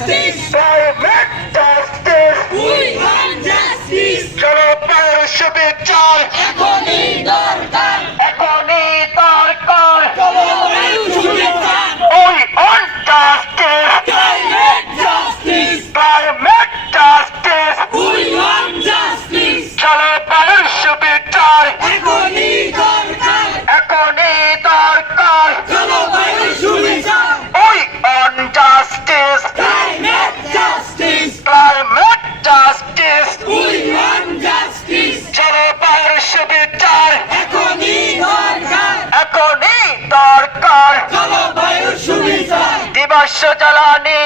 justice. Climate justice. We want justice. জলবায়ুর সুবিচার এখনই দরকার। এখনই দরকার। জলবায়ু সুবিচার। We want justice. Climate justice. Climate justice. We want justice. জলবায়ুর সুবিচার এখনই দরকার। এখনই দরকার। জলবায়ু সুবিচার। We want justice. Climate justice. Climate justice. We want justice. জলবায়ুর সুবিচার এখনই দরকার। এখনই দরকার। জলবায়ু সুবিচার। দিবস জ্বালানি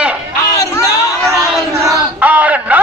আর না, আর না। আর না